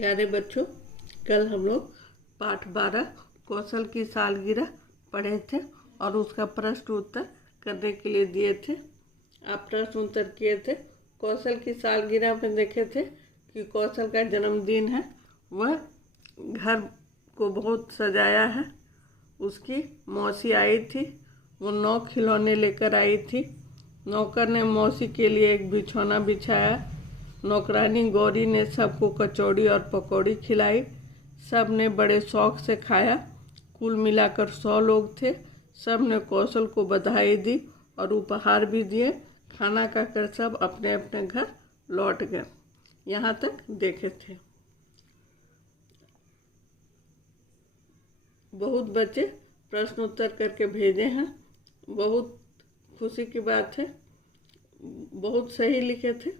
प्यारे बच्चों, कल हम लोग पाठ 12 कौशल की सालगिरह पढ़े थे और उसका प्रश्न उत्तर करने के लिए दिए थे। आप प्रश्न उत्तर किए थे। कौशल की सालगिरह में देखे थे कि कौशल का जन्मदिन है। वह घर को बहुत सजाया है। उसकी मौसी आई थी, वो 9 खिलौने लेकर आई थी। नौकर ने मौसी के लिए एक बिछौना बिछाया। नौकरानी गौरी ने सबको कचौड़ी और पकौड़ी खिलाई। सब ने बड़े शौक से खाया। कुल मिलाकर 100 लोग थे। सब ने कौशल को बधाई दी और उपहार भी दिए। खाना खाकर सब अपने अपने घर लौट गए। यहाँ तक देखे थे। बहुत बच्चे प्रश्न उत्तर करके भेजे हैं। बहुत खुशी की बात है। बहुत सही लिखे थे।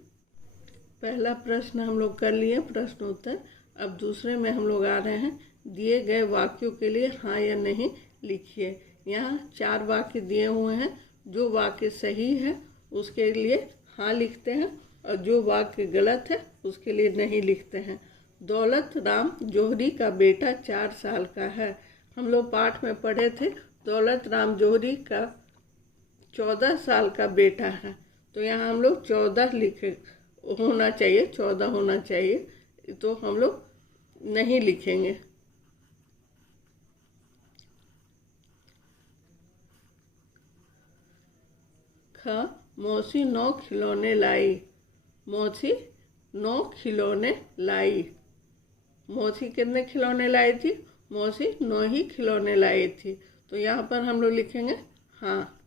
पहला प्रश्न हम लोग कर लिए प्रश्न उत्तर। अब दूसरे में हम लोग आ रहे हैं। दिए गए वाक्यों के लिए हाँ या नहीं लिखिए। यहाँ 4 वाक्य दिए हुए हैं। जो वाक्य सही है उसके लिए हाँ लिखते हैं और जो वाक्य गलत है उसके लिए नहीं लिखते हैं। दौलत राम जौहरी का बेटा 4 साल का है। हम लोग पाठ में पढ़े थे दौलत राम जौहरी का 14 साल का बेटा है। तो यहाँ हम लोग 14 लिखे होना चाहिए, 14 होना चाहिए, तो हम लोग नहीं लिखेंगे। ख मौसी 9 खिलौने लाई। मौसी 9 खिलौने लाई। मौसी कितने खिलौने लाई थी? मौसी 9 ही खिलौने लाई थी। तो यहाँ पर हम लोग लिखेंगे हाँ।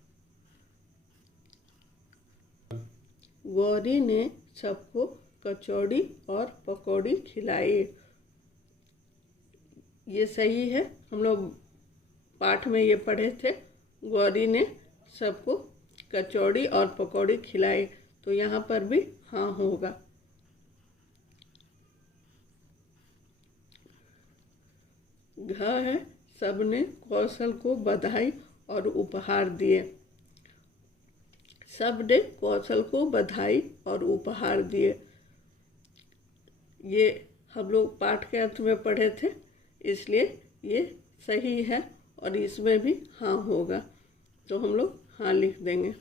गौरी ने सबको कचौड़ी और पकौड़ी खिलाई। ये सही है। हम लोग पाठ में ये पढ़े थे। गौरी ने सबको कचौड़ी और पकौड़ी खिलाई। तो यहाँ पर भी हाँ होगा। घ है सबने कौशल को बधाई और उपहार दिए। सब ने कौशल को बधाई और उपहार दिए। ये हम लोग पाठ के अंत में पढ़े थे, इसलिए ये सही है और इसमें भी हाँ होगा। तो हम लोग हाँ लिख देंगे।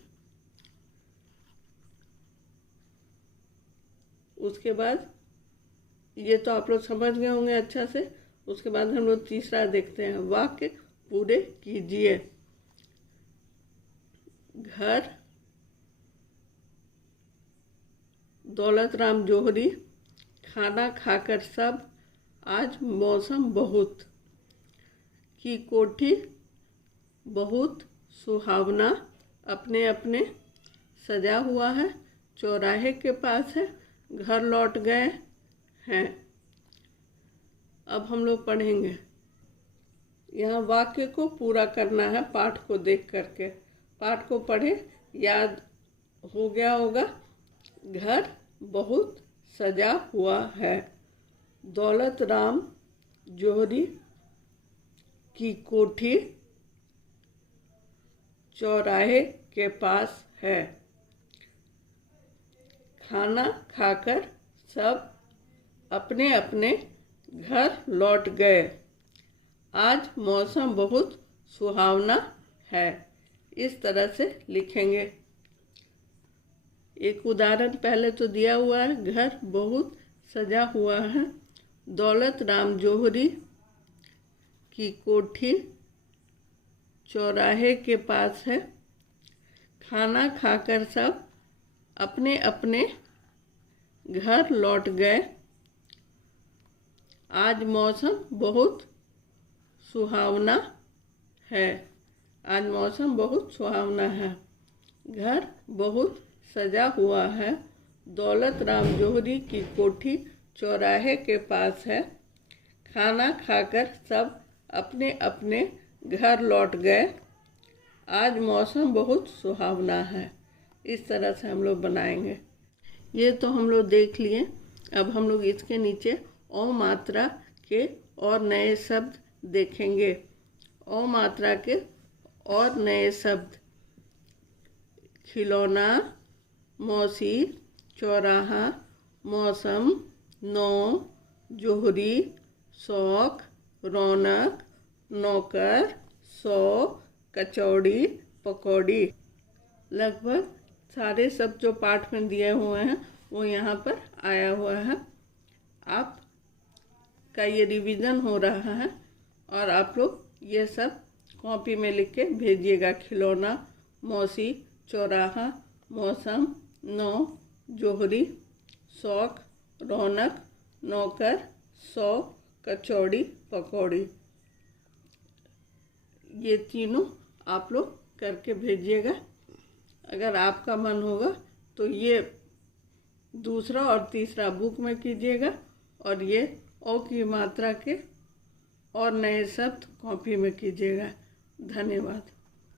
उसके बाद ये तो आप लोग समझ गए होंगे अच्छा से। उसके बाद हम लोग तीसरा देखते हैं। वाक्य पूरे कीजिए। घर दौलत राम जौहरी खाना खाकर सब आज मौसम बहुत की कोठी बहुत सुहावना अपने अपने सजा हुआ है चौराहे के पास है घर लौट गए हैं। अब हम लोग पढ़ेंगे। यहाँ वाक्य को पूरा करना है पाठ को देख करके। पाठ को पढ़े, याद हो गया होगा। घर बहुत सजा हुआ है। दौलत राम जौहरी की कोठी चौराहे के पास है। खाना खाकर सब अपने अपने घर लौट गए। आज मौसम बहुत सुहावना है। इस तरह से लिखेंगे। एक उदाहरण पहले तो दिया हुआ है। घर बहुत सजा हुआ है। दौलत राम जौहरी की कोठी चौराहे के पास है। खाना खाकर सब अपने अपने घर लौट गए। आज मौसम बहुत सुहावना है। आज मौसम बहुत सुहावना है। घर बहुत सजा हुआ है। दौलत राम जौहरी की कोठी चौराहे के पास है। खाना खाकर सब अपने अपने घर लौट गए। आज मौसम बहुत सुहावना है। इस तरह से हम लोग बनाएंगे। ये तो हम लोग देख लिए। अब हम लोग इसके नीचे औ मात्रा के और नए शब्द देखेंगे। औ मात्रा के और नए शब्द। खिलौना, मौसी, चौराहा, मौसम, 9, जोहरी, शौक, रौनक, नौकर, सौ, कचौड़ी, पकौड़ी। लगभग सारे शब्द जो पाठ में दिए हुए हैं वो यहाँ पर आया हुआ है। आपका ये रिवीजन हो रहा है और आप लोग ये सब कॉपी में लिख के भेजिएगा। खिलौना, मौसी, चौराहा, मौसम, नौ, जोहरी, शौक, रौनक, नौकर, सौ, कचौड़ी, पकौड़ी। ये तीनों आप लोग करके भेजिएगा। अगर आपका मन होगा तो ये दूसरा और तीसरा बुक में कीजिएगा और ये ओ की मात्रा के और नए शब्द कॉपी में कीजिएगा। धन्यवाद।